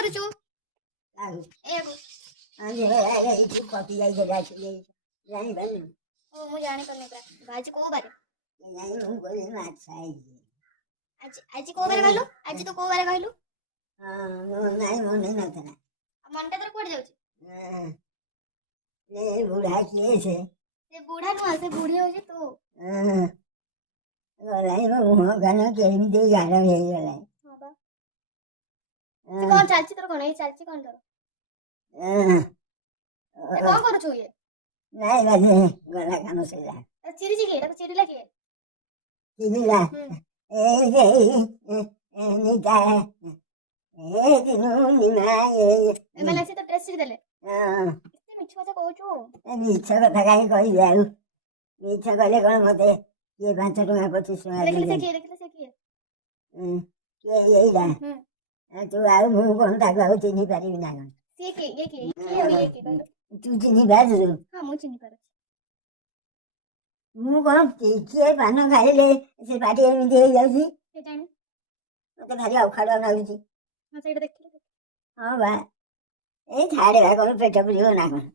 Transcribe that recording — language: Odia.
କରୁଛୁ ଏକୁ କଟି ଯାଇଥିଲା ଜାଣିପାରୁନୁ ଓ ମୁଁ ଜାଣି ପାରୁନି ପୁରା ଆଜି କୋଉ ବାରେ ମୁଁ କହିଲି ମାଛ ହେଇଛି ଆଜି କୋଉ ବାରେ କହିଲୁ ଆଜି ତୁ କୋଉ ବାରେ କହିଲୁ ନାଇଁ ମନେ ନଥିଲା ମନଟା ତୋର କୁଆଡେ ଯାଉଛି ବୁଢା କିଏ ସେ ବୁଢା ନୁହଁ ସେ ବୁଢୀ ହଉଛି ତୁ ଗଲାଇ ମୁହଁ କାନ କେମିତି ଗାଢ ହେଇଗଲାଣି ହଁ ବା ସେ କଣ ଚାଲିଛି ତୋର କଣ ଏଇ ଚାଲିଛି କଣ ତୋର କଣ କରୁଛୁ ଇଏ ନାଇଁ ବାଜେ ଗଲା କାମ ସରିଲା ଚିରିଛି କିଏ ତାକୁ ଚିରିଲା କିଏ ଚିରିଲା ଏମାନେ ଆସି ତ ଡ୍ରେସ୍ ଚିରି ଦେଲେ ଏତେ ମିଛ କଥା କହୁଛୁ ମିଛ କଥା କାହିଁ କହିବି ଆଉ ମିଛ କହିଲେ କଣ ମତେ କିଏ 5 ଟଙ୍କା 25 ଟଙ୍କା ଦେଖିଲେ ସେ କିଏ କିଏ ଏଇଟା ତୁ ଆଉ ମୁଁ କଣ ତାକୁ ଆଉ ଚିହ୍ନି ପାରିବି ନା କଣ ସିଏ କିଏ ଇଏ କିଏ କହିଲୁ ତୁ ଚିହ୍ନି ପାରୁଛୁ ହଁ ମୁଁ ଚିହ୍ନି ପାରୁଛି ମୁଁ କଣ ଟିକିଏ ପାନ ଖାଇଲେ ସେ ପାଟି ଏମିତି ହେଇଯାଉଛି କେଜାଣି ମତେ ଭାରି ଅଖାଡୁଆ ଲାଗୁଛି ସେଇଟା ଦେଖିଲେ ହଁ ବା ଏଇ ଛାଡେ ବା କଣ ପେଟ ପୁରିବ ନା କଣ